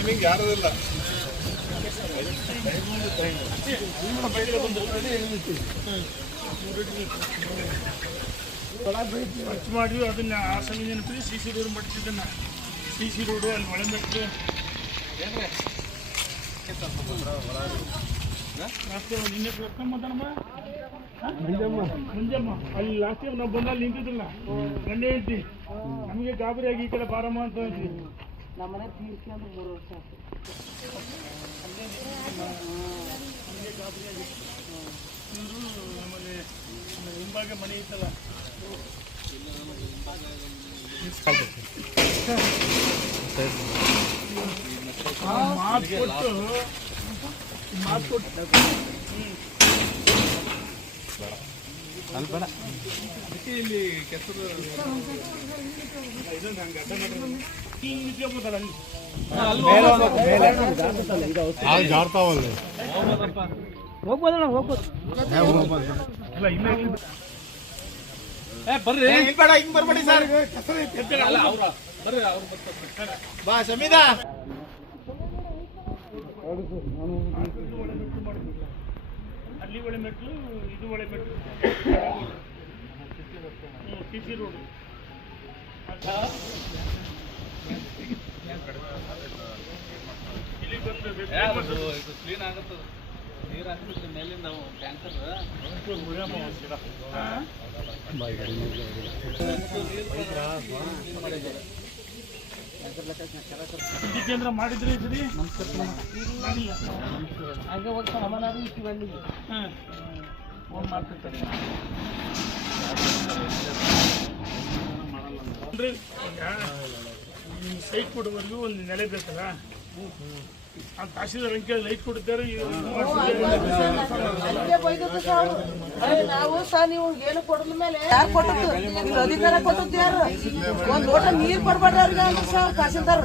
timing ಯಾರದಿಲ್ಲ ಖರ್ಚು ಮಾಡಿದ್ವಿ ಅದನ್ನ ಆ ಸಮಯ ನೆನಪಿಗೆ ಸಿ ಸಿ ರೋಡ್ ಮಾಡಿಸಿದ್ದನ್ನ ಸಿ ಸಿ ರೋಡು ಅಲ್ಲಿ ಒಳಮೆಟ್ಟು ನಿನ್ನೆ ಕರ್ಕೊಂಬಂದಮ್ಮ ಮುಂಜಮ್ಮ ಅಲ್ಲಿ ಲಾಸ್ಟ್ ಟೈಮ್ ನಾವು ಬಂದಲ್ಲಿ ನಿಂತಿದ್ದಿಲ್ಲ ಗಂಡೆ ಹೇಳ್ತಿ ನಮಗೆ ಗಾಬರಿಯಾಗಿ ಈ ಕಡೆ ಬಾರಮ್ಮ ಅಂತ ಹೇಳ್ತೀವಿ ನಮ್ಮನೆ ತೀರ್ಕೊಂಡು 3 ವರ್ಷ ನಮಗೆ ಗಾಬರಿಯಾಗಿ ಇವರು ನಮ್ಮಲ್ಲಿ ಹಿಂಭಾಗ ಮನೆ ಇತ್ತಲ್ಲ ಮಾತು ಕೊಟ್ಟು ಅದಕ್ಕೆ ಇಲ್ಲಿ ಕೆಸರು ಹೋಗ್ಬೋದಣ್ಣ ಹೋಗ್ಬೋದು ಬರ್ರಿ ಬೇಡ ಹಿಂಗ್ ಬರ್ಬೇಡಿ ಸರ್ ಬಾ ಶಮೀದಾ ಅಲ್ಲಿ ಒಳ್ಳೆ ಮೆಟ್ಲು ಇದು ಒಳ್ಳೆ ಮೆಟ್ಲು ಸಿ ಸಿ ರೋಡ್ ಇಲ್ಲಿ ಬಂದು ಕ್ಲೀನ್ ಆಗುತ್ತದೆ ನೀರು ಹಾಕ್ಬಿಟ್ಟು ಮೇಲಿಂದ ನಾವು ಟ್ಯಾಂಕರ್ ಕೇಂದ್ರ ಮಾಡಿದ್ರಿ ಸರಿ ಹಾಗೆ ಹೋಗಿ ಸಾಮಾನು ಇಟ್ಟಿವಲ್ಲಿ ಫೋನ್ ಮಾಡ್ತಿರ್ತಾರೆ ಅಂದರೆ ಈಗ ಸೈಟ್ ಕೊಡುವವರೆಗೂ ಒಂದು ನೆಲೆ ಬೇಕಲ್ಲ ಆ ತಹಶೀಲ್ದಾರ್ ಅಂಕೆ ಲೈಟ್ ಕೊಡ್ತಾರೆ ನಾವು ಸಹ ನೀವು ಏನು ಕೊಡದ ಮೇಲೆ ಯಾರು ಕೊಟ್ಟದ್ದು ಅಧಿಕಾರ ಕೊಟ್ಟದ್ದು ಯಾರು ಒಂದ್ ಲೋಟ ನೀರ್ ಕೊಡ್ಬೇಡ್ರಿ ಅವ್ರಿಗೆ ತಹಶೀಲ್ದಾರ್